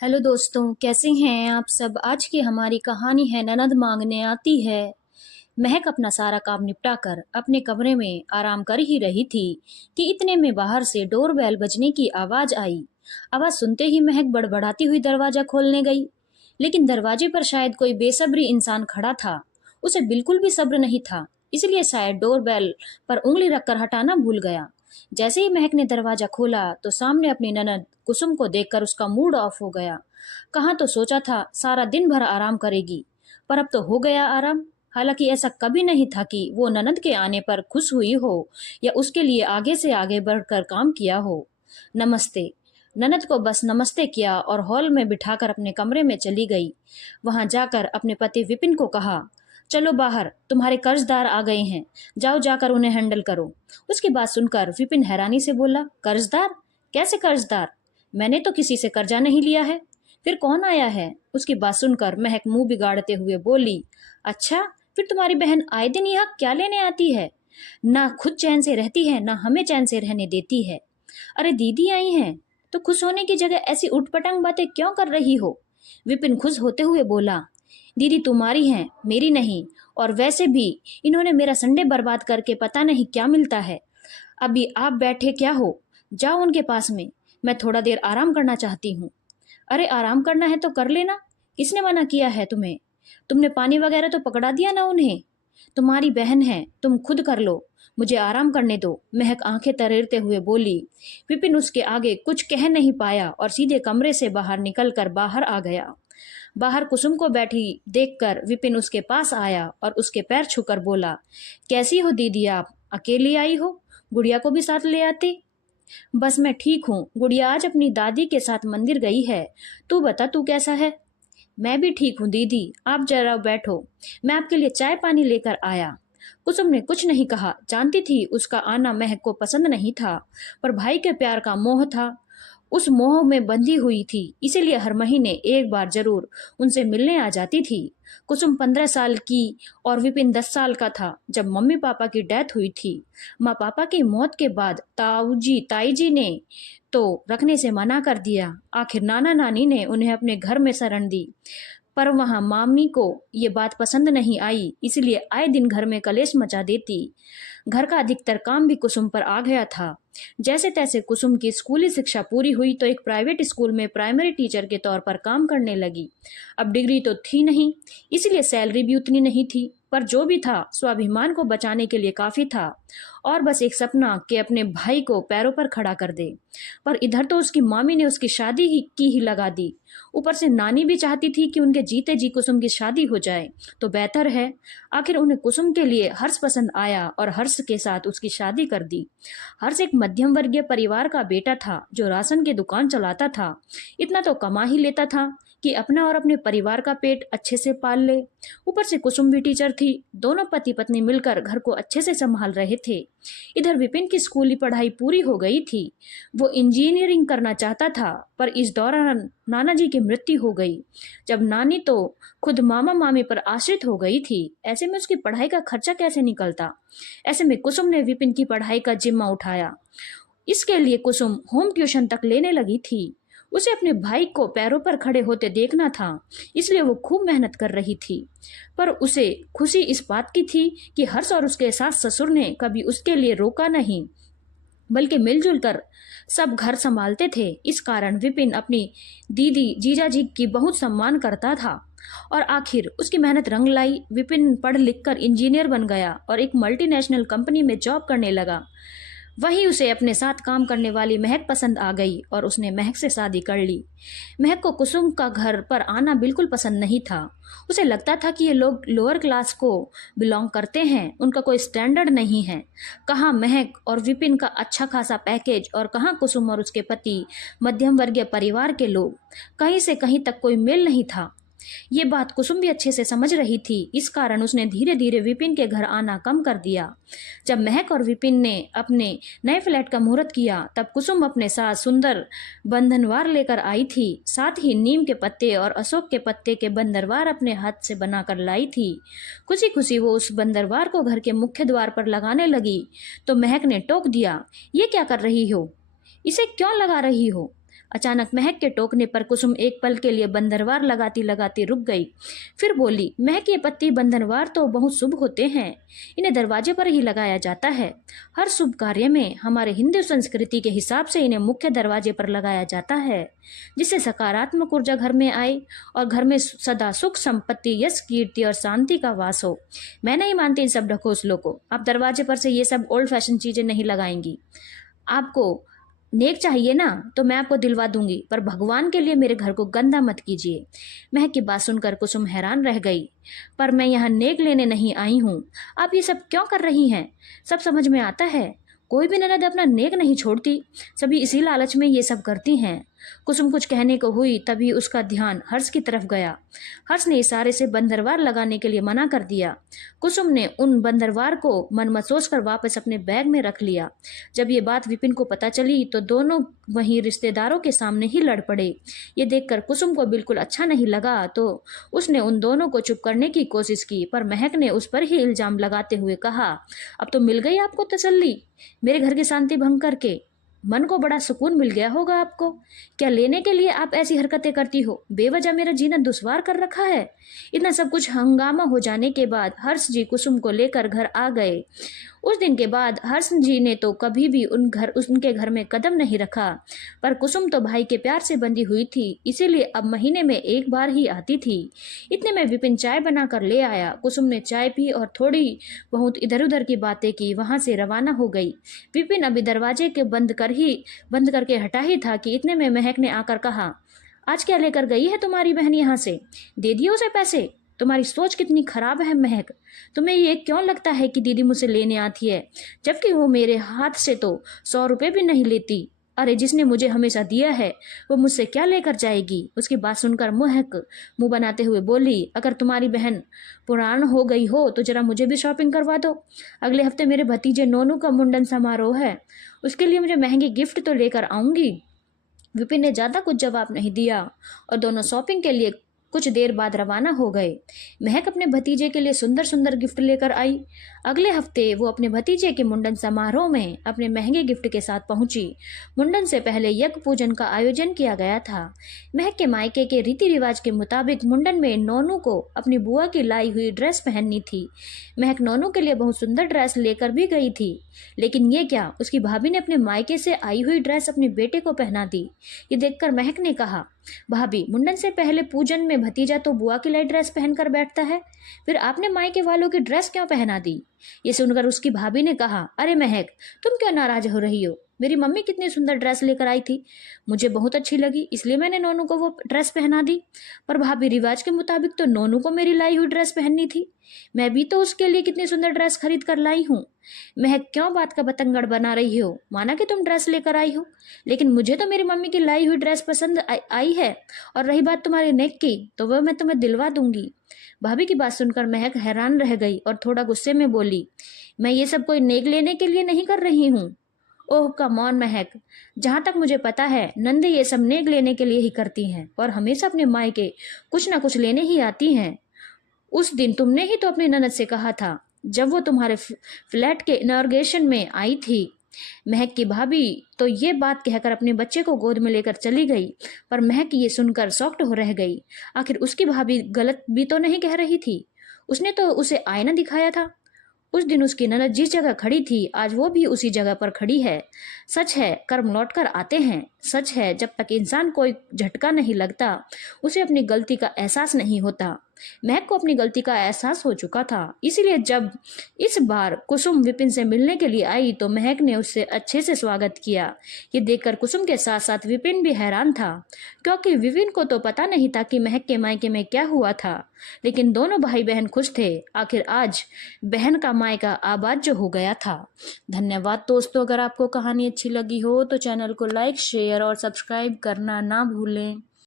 Hello दोस्तों, कैसे हैं आप सब। आज की हमारी कहानी है ननद मांगने आती है। महक अपना सारा काम निपटा कर अपने कमरे में आराम कर ही रही थी कि इतने में बाहर से डोरबेल बजने की आवाज आई। आवाज सुनते ही महक बड़बड़ाती हुई दरवाजा खोलने गई, लेकिन दरवाजे पर शायद कोई बेसब्री इंसान खड़ा था। उसे बिल्कुल भी सब्र नहीं था, इसलिए शायद डोरबेल पर उंगली रखकर हटाना भूल गया। जैसे ही महक ने दरवाजा खोला तो सामने अपनी ननद कुसुम को देखकर उसका मूड ऑफ हो गया। कहाँ तो सोचा था सारा दिन भर आराम करेगी, पर अब तो हो गया आराम। हालांकि ऐसा कभी नहीं था कि वो ननद के आने पर खुश हुई हो या उसके लिए आगे से आगे बढ़कर काम किया हो। नमस्ते। ननद को बस नमस्ते किया और हॉल में बिठाकर अपने कमरे में चली गई। वहां जाकर अपने पति विपिन को कहा, चलो बाहर, तुम्हारे कर्जदार आ गए हैं, जाओ जाकर उन्हें हैंडल करो। उसकी बात सुनकर विपिन हैरानी से बोला, कर्जदार? कैसे कर्जदार? मैंने तो किसी से कर्जा नहीं लिया है। फिर कौन आया है? उसकी बात सुनकर महक मुंह बिगाड़ते हुए बोली, अच्छा, फिर तुम्हारी बहन आए दिन यहाँ क्या लेने आती है? ना खुद चैन से रहती है, ना हमें चैन से रहने देती है। अरे दीदी आई हैं, तो खुश होने की जगह ऐसी उटपटांग बातें क्यों कर रही हो? विपिन खुश होते हुए बोला, दीदी तुम्हारी हैं, मेरी नहीं। और वैसे भी इन्होंने मेरा संडे बर्बाद करके पता नहीं क्या मिलता है। अभी आप बैठे क्या हो? जाओ उनके पास में, मैं थोड़ा देर आराम करना चाहती हूँ। अरे आराम करना है तो कर लेना, किसने मना किया है तुम्हें? तुमने पानी वगैरह तो पकड़ा दिया ना उन्हें? तुम्हारी बहन है, तुम खुद कर लो, मुझे आराम करने दो। महक आंखें तरेरते हुए बोली। विपिन उसके आगे कुछ कह नहीं पाया और सीधे कमरे से बाहर निकलकर बाहर आ गया। बाहर कुसुम को बैठी देखकर विपिन उसके पास आया और उसके पैर छूकर बोला, कैसी हो दीदी आप? अकेली आई हो? गुड़िया को भी साथ ले आती। बस मैं ठीक हूँ, गुड़िया आज अपनी दादी के साथ मंदिर गई है। तू बता, तू कैसा है? मैं भी ठीक हूँ दीदी, आप जरा बैठो, मैं आपके लिए चाय पानी लेकर आया। कुसुम ने कुछ नहीं कहा। जानती थी उसका आना महक को पसंद नहीं था, पर भाई के प्यार का मोह था। उस मोह में बंधी हुई थी, इसीलिए हर महीने एक बार जरूर उनसे मिलने आ जाती थी। कुसुम 15 साल की और विपिन 10 साल का था जब मम्मी पापा की डेथ हुई थी। माँ पापा की मौत के बाद ताई जी ने तो रखने से मना कर दिया। आखिर नाना नानी ने उन्हें अपने घर में शरण दी, पर वहां मामी को ये बात पसंद नहीं आई, इसलिए आए दिन घर में कलेश मचा देती। घर का अधिकतर काम भी कुसुम पर आ गया था। जैसे तैसे कुसुम की स्कूली शिक्षा पूरी हुई तो एक प्राइवेट स्कूल में प्राइमरी टीचर के तौर पर काम करने लगी। अब डिग्री तो थी नहीं, इसलिए सैलरी भी उतनी नहीं थी, पर जो भी था स्वाभिमान को बचाने के लिए काफी था। और बस एक सपना कि अपने भाई को पैरों पर खड़ा कर दे। पर इधर तो उसकी मामी ने उसकी शादी ही लगा दी। ऊपर से नानी भी चाहती थी कि उनके जीते जी कुसुम की शादी हो जाए तो बेहतर है। आखिर उन्हें कुसुम के लिए हर्ष पसंद आया और हर्ष के साथ उसकी शादी कर दी। हर्ष एक मध्यम वर्गीय परिवार का बेटा था जो राशन की दुकान चलाता था। इतना तो कमा ही लेता था कि अपना और अपने परिवार का पेट अच्छे से पाल ले। ऊपर से कुसुम भी टीचर थी। दोनों पति पत्नी मिलकर घर को अच्छे से संभाल रहे थे। इधर विपिन की स्कूली पढ़ाई पूरी हो गई थी। वो इंजीनियरिंग करना चाहता था, पर इस दौरान नाना जी की मृत्यु हो गई। जब नानी तो खुद मामा मामी पर आश्रित हो गई थी, ऐसे में उसकी पढ़ाई का खर्चा कैसे निकलता। ऐसे में कुसुम ने विपिन की पढ़ाई का जिम्मा उठाया। इसके लिए कुसुम होम ट्यूशन तक लेने लगी थी। उसे अपने भाई को पैरों पर खड़े होते देखना था, इसलिए वो खूब मेहनत कर रही थी। पर उसे खुशी इस बात की थी कि हर्ष और उसके सास ससुर ने कभी उसके लिए रोका नहीं, बल्कि मिलजुल कर सब घर संभालते थे। इस कारण विपिन अपनी दीदी जीजा जी की बहुत सम्मान करता था। और आखिर उसकी मेहनत रंग लाई। विपिन पढ़ लिख कर इंजीनियर बन गया और एक मल्टीनेशनल कंपनी में जॉब करने लगा। वहीं उसे अपने साथ काम करने वाली महक पसंद आ गई और उसने महक से शादी कर ली। महक को कुसुम का घर पर आना बिल्कुल पसंद नहीं था। उसे लगता था कि ये लोग लोअर क्लास को बिलोंग करते हैं, उनका कोई स्टैंडर्ड नहीं है। कहाँ महक और विपिन का अच्छा खासा पैकेज और कहाँ कुसुम और उसके पति मध्यम वर्गीय परिवार के लोग। कहीं से कहीं तक कोई मेल नहीं था। ये बात कुसुम भी अच्छे से समझ रही थी। इस कारण उसने धीरे धीरे विपिन के घर आना कम कर दिया। जब महक और विपिन ने अपने नए फ्लैट का मुहूर्त किया तब कुसुम अपने साथ सुंदर बंधनवार लेकर आई थी। साथ ही नीम के पत्ते और अशोक के पत्ते के बंदरवार अपने हाथ से बनाकर लाई थी। खुशी खुशी वो उस बंदरवार को घर के मुख्य द्वार पर लगाने लगी तो महक ने टोक दिया, ये क्या कर रही हो? इसे क्यों लगा रही हो? अचानक महक के टोकने पर कुसुम एक पल के लिए बंधनवार लगाती लगाती रुक गई। फिर बोली, महक, ये पत्ती बंधनवार तो बहुत शुभ होते हैं, इन्हें दरवाजे पर ही लगाया जाता है। हर शुभ कार्य में हमारे हिंदू संस्कृति के हिसाब से इन्हें मुख्य दरवाजे पर लगाया जाता है, जिससे सकारात्मक ऊर्जा घर में आए और घर में सदा सुख, संपत्ति, यश, कीर्ति और शांति का वास हो। मैं नहीं मानती इन सब ढकोसलों को। आप दरवाजे पर से ये सब ओल्ड फैशन चीजें नहीं लगाएंगी। आपको नेक चाहिए ना, तो मैं आपको दिलवा दूंगी, पर भगवान के लिए मेरे घर को गंदा मत कीजिए। महक की बात सुनकर कुसुम हैरान रह गई। पर मैं यहाँ नेक लेने नहीं आई हूँ। आप ये सब क्यों कर रही हैं? सब समझ में आता है। कोई भी ननद अपना नेक नहीं छोड़ती, सभी इसी लालच में ये सब करती हैं। कुसुम कुछ कहने को हुई, तभी उसका ध्यान हर्ष की तरफ गया। हर्ष ने इशारे से बंदरवार लगाने के लिए मना कर दिया। कुसुम ने उन बंदरवार को मन में सोचकर वापस अपने बैग में रख लिया। जब ये बात विपिन को पता चली तो दोनों वहीं रिश्तेदारों के सामने ही लड़ पड़े। ये देखकर कुसुम को बिल्कुल अच्छा नहीं लगा, तो उसने उन दोनों को चुप करने की कोशिश की, पर महक ने उस पर ही इल्जाम लगाते हुए कहा, अब तो मिल गई आपको तसल्ली, मेरे घर की शांति भंग करके। मन को बड़ा सुकून मिल गया होगा आपको। क्या लेने के लिए आप ऐसी हरकतें करती हो? बेवजह मेरा जीना दुश्वार कर रखा है। इतना सब कुछ हंगामा हो जाने के बाद हर्ष जी कुसुम को लेकर घर आ गए। उस दिन के बाद हर्ष जी ने तो कभी भी उनके घर में कदम नहीं रखा, पर कुसुम तो भाई के प्यार से बंधी हुई थी, इसीलिए अब महीने में एक बार ही आती थी। इतने में विपिन चाय बनाकर ले आया। कुसुम ने चाय पी और थोड़ी बहुत इधर उधर की बातें की, वहां से रवाना हो गई। विपिन अभी दरवाजे के बंद करके हटा ही था कि इतने में महक ने आकर कहा, आज क्या लेकर गई है तुम्हारी बहन यहाँ से? दे दिए उसे पैसे? तुम्हारी सोच कितनी खराब है महक। तुम्हें ये क्यों लगता है कि दीदी मुझसे लेने आती है, जबकि वो मेरे हाथ से तो 100 रुपए भी नहीं लेती। अरे, जिसने मुझे हमेशा दिया है वो मुझसे क्या लेकर जाएगी? उसकी बात सुनकर महक मुंह बनाते हुए बोली, अगर तुम्हारी बहन पुरान हो गई हो तो जरा मुझे भी शॉपिंग करवा दो। अगले हफ्ते मेरे भतीजे नोनू का मुंडन समारोह है, उसके लिए मुझे महंगी गिफ्ट तो लेकर आऊंगी। विपिन ने ज्यादा कुछ जवाब नहीं दिया और दोनों शॉपिंग के लिए कुछ देर बाद रवाना हो गए। महक अपने भतीजे के लिए सुंदर सुंदर गिफ्ट लेकर आई। अगले हफ्ते वो अपने भतीजे के मुंडन समारोह में अपने महंगे गिफ्ट के साथ पहुंची। मुंडन से पहले यज्ञ पूजन का आयोजन किया गया था। महक के मायके के रीति रिवाज के मुताबिक मुंडन में नोनू को अपनी बुआ की लाई हुई ड्रेस पहननी थी। महक नोनू के लिए बहुत सुंदर ड्रेस लेकर भी गई थी, लेकिन ये क्या, उसकी भाभी ने अपने मायके से आई हुई ड्रेस अपने बेटे को पहना दी। ये देखकर महक ने कहा, भाभी, मुंडन से पहले पूजन में भतीजा तो बुआ की लाई ड्रेस पहनकर बैठता है, फिर आपने मायके वालों की ड्रेस क्यों पहना दी? ये सुनकर उसकी भाभी ने कहा, अरे महक, तुम क्यों नाराज हो रही हो? मेरी मम्मी कितनी सुंदर ड्रेस लेकर आई थी, मुझे बहुत अच्छी लगी, इसलिए मैंने नोनू को वो ड्रेस पहना दी। पर भाभी, रिवाज के मुताबिक तो नोनू को मेरी लाई हुई ड्रेस पहननी थी। मैं भी तो उसके लिए कितनी सुंदर ड्रेस खरीद कर लाई हूँ। महक, क्यों बात का बतंगड़ बना रही हो? माना कि तुम ड्रेस लेकर आई हो, लेकिन मुझे तो मेरी मम्मी की लाई हुई ड्रेस पसंद आई है। और रही बात तुम्हारे नेक की, तो वह मैं तुम्हें दिलवा दूंगी। भाभी की बात सुनकर महक हैरान रह गई और थोड़ा गुस्से में बोली, मैं ये सब कोई नेक लेने के लिए नहीं कर रही हूँ। ओह कम ऑन महक, जहाँ तक मुझे पता है नंदे ये सब नेक लेने के लिए ही करती हैं और हमेशा अपने मायके कुछ ना कुछ लेने ही आती हैं। उस दिन तुमने ही तो अपनी ननद से कहा था, जब वो तुम्हारे फ्लैट के इनॉग्रेशन में आई थी। महक की भाभी तो ये बात कहकर अपने बच्चे को गोद में लेकर चली गई, पर महक ये सुनकर शॉक्ड हो रह गई। आखिर उसकी भाभी गलत भी तो नहीं कह रही थी, उसने तो उसे आईना दिखाया था। उस दिन उसकी ननद जिस जगह खड़ी थी, आज वो भी उसी जगह पर खड़ी है। सच है, कर्म लौट कर आते हैं। सच है, जब तक इंसान कोई झटका नहीं लगता, उसे अपनी गलती का एहसास नहीं होता। महक को अपनी गलती का एहसास हो चुका था, इसीलिए जब इस बार कुसुम विपिन से मिलने के लिए आई तो महक ने उससे अच्छे से स्वागत किया। ये देखकर कुसुम के साथ साथ विपिन भी हैरान था, क्योंकि विपिन को तो पता नहीं था कि महक के मायके में क्या हुआ था, लेकिन दोनों भाई बहन खुश थे। आखिर आज बहन का मायका आबाद जो हो गया था। धन्यवाद दोस्तों, अगर आपको कहानी अच्छी लगी हो तो चैनल को लाइक, शेयर और सब्सक्राइब करना ना भूलें।